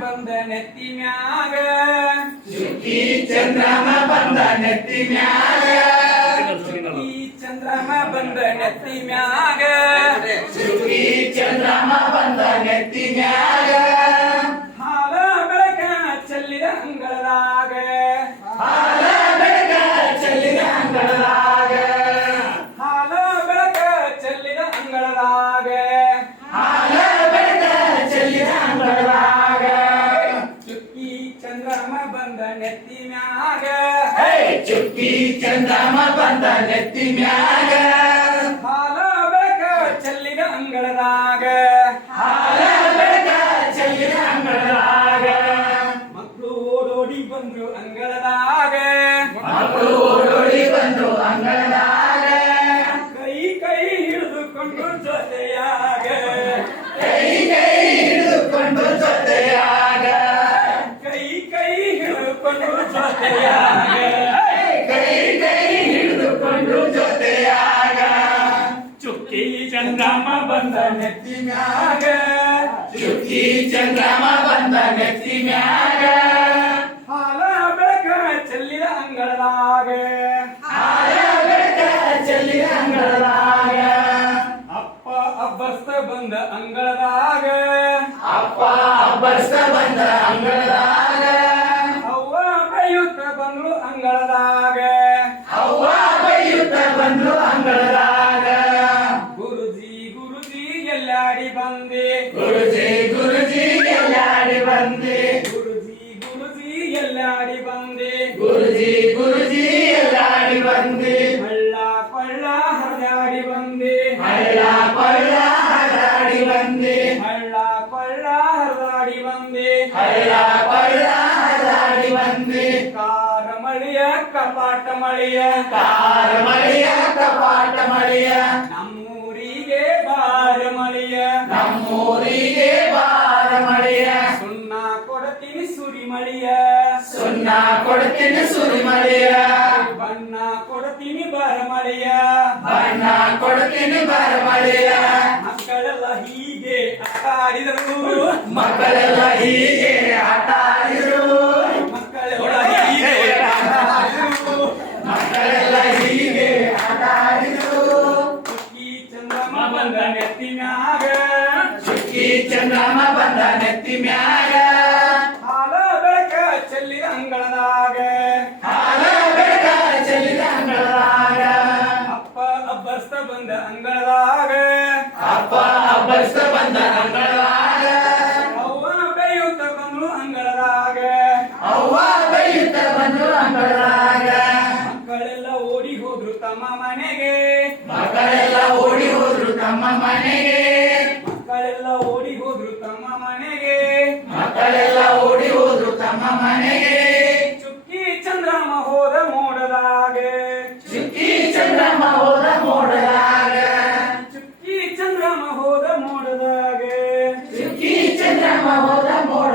ಬಂದ ನೆತ್ತಿ ಮ್ಯಾಗ. ಚುಕ್ಕಿ ಚಂದ್ರಮ ಬಂದ ನೆತ್ತಿ ಮ್ಯಾಗ. ಈ ಚಂದ್ರಮ ಬಂದ ನೆತ್ತಿ ಮ್ಯಾಗ. ಚುಕ್ಕಿ ಚಂದ್ರಮ ಬಂದ ನೆತ್ತಿ ಮ್ಯಾಗ. ನೆತ್ತಿ ಮ್ಯಾಗ ಹೇ ಚುಕ್ಕಿ ಚಂದ್ರಮ ಬಂದ ನೆತ್ತಿ ಮ್ಯಾಗ ಹಾಲ ಬೇಕ ಚೆಲ್ಲಿದ ಅಂಗಳದಾಗ. ಹಾಲ ಬೇಕ ಚೆಲ್ಲಿದ ಅಂಗಳದಾಗ. ಮಕ್ಕಳು ಓಡೋಡಿ ಬಂದ್ರು ಅಂಗಳದಾಗ. ಹಿಡಿದುಕೊಂಡು ಜೊತೆಯಾಗ ಕೈ ಕೈ ಹಿಡಿದುಕೊಂಡು ಜೊತೆಯಾಗ ಚುಕ್ಕಿ ಚಂದ್ರಮ ಬಂದ ನೆತ್ತಿ ಮ್ಯಾಗ ಚುಕ್ಕಿ ಚಂದ್ರಮ ಬಂದ ನೆತ್ತಿ ಮ್ಯಾಗ ಹಾಲ ಬೆಳಕ ಚೆಲ್ಲಿದ ಅಂಗಳದಾಗ ಹಾಲ ಬೆಳಕ ಚೆಲ್ಲಿದ ಅಂಗಳದಾಗ ಅಪ್ಪ ಅಬ್ಬಸ್ತ ಬಂದ ಅಂಗಳದಾಗ ಅಪ್ಪ ಅಬ್ಬರ್ಸ ಬಂದ ಅಂಗಳದಾಗ ಅವ್ವ ಬೆಯುತ್ತ ಬಂದ್ರು ಅಂಗಳದಾಗ ಅವ್ವ ಬೈಯುತ್ತ ಬಂದು ಅಂಗಳದಾಗ ಗುರುಜಿ ಗುರುಜಿ ಎಲ್ಲಾಡಿ ಬಂದೆ ಗುರುಜಿ ಗುರುಜಿ ಎಲ್ಲಾಡಿ ಬಂದೆ ಗುರುಜಿ ಗುರುಜಿ ಎಲ್ಲಾಡಿ ಬಂದೆ ಗುರುಜಿ ಗುರುಜಿ ಎಲ್ಲಾಡಿ ಬಂದೆ ಹಳ್ಳ ಕೊಳ್ಳ ಹರಿದಾಡಿ ಬಂದೆ ಹಳ್ಳ ಕೊಳ್ಳ ಹರಾಡಿ ಬಂದೆ ಹಳ್ಳ ಕೊಳ್ಳ ಹರಿದಾಡಿ ಬಂದೆ ಹಳ್ಳ ಕೊಳ್ಳ ಕಪಾಟ ಮಳೆಯ ಕಾರ ಮಳೆಯ ಕಪಾಟ ಮಳೆಯ. ನಮ್ಮೂರಿಗೆ ಬಾರ ಮಳೆಯ. ನಮ್ಮೂರಿಗೆ ಬಾರ ಮಳೆಯ. ಸುಣ್ಣ ಕೊಡತೀನಿ ಸುರಿ ಮಳೆಯ. ಸುಣ್ಣ ಕೊಡತೀನಿ ಸುರಿ ಮಳೆಯ. ಬಣ್ಣ ಕೊಡತೀನಿ ಬಾರ ಮಳೆಯ. ಬಣ್ಣ ಕೊಡತೀನಿ ಬಾರ ಮಳೆಯ. ಮಕ್ಕಳೆಲ್ಲ ಹೀಗೆ ಆಟ ಆಡಿದರು ಮಕ್ಕಳೆಲ್ಲ ಹೀಗೆ ಆಟ ಆಡಿದ್ರು ಮಕ್ಕಳೆಲ್ಲ ಹೀಗೆ ಆಟ ಆಡಿದರು ಮಕ್ಕಳೆಲ್ಲ ಹೀಗೆ ಆಟ ಆಡಿದ್ರು ಈ ಚಂದ್ರಮ ಬಂದ ನೆತ್ತಿ ಮ್ಯಾಗ ಚುಕ್ಕಿ ಚಂದ್ರಮ ಬಂದ ನೆತ್ತಿ ಮ್ಯಾಗ ಹಾಲ ಬೆಳಕ ಚೆಲ್ಲಿದ ಅಂಗಳದಾಗ. ಹಾಲ ಬೆಳಕ ಚೆಲ್ಲಿದ ಅಂಗಳದಾಗ. ಅಪ್ಪ ಅಬ್ಬಸ್ತ ಬಂದ ಅಂಗಳದಾಗ. ಅಪ್ಪ ಅಬ್ಬರ್ಸ ಬಂದ ಅಂಗಳದಾಗ. ಹೋದ್ರು ತಮ್ಮ ಮನೆಗೆ. ಮಕ್ಕಳೆಲ್ಲ ಓಡಿ ಹೋದ್ರು ತಮ್ಮ ಮನೆಗೆ. ಮಕ್ಕಳೆಲ್ಲ ಓಡಿ ಹೋದ್ರು ತಮ್ಮ ಮನೆಗೆ. ಮಕ್ಕಳೆಲ್ಲ ಓಡಿ ಹೋದ್ರು ತಮ್ಮ ಮನೆಗೆ. ಚುಕ್ಕಿ ಚಂದ್ರಮ್ಮ ಹೋದ ಮೋಡದಾಗೆ. ಚುಕ್ಕಿ ಚಂದ್ರಮ್ಮ ಹೋದ ಮೋಡದಾಗೆ. ಚುಕ್ಕಿ ಚಂದ್ರಮ್ಮ ಹೋದ ಮೋಡದಾಗೆ. ಚುಕ್ಕಿ ಚಂದ್ರಮ್ಮ ಹೋದ ಮೋಡ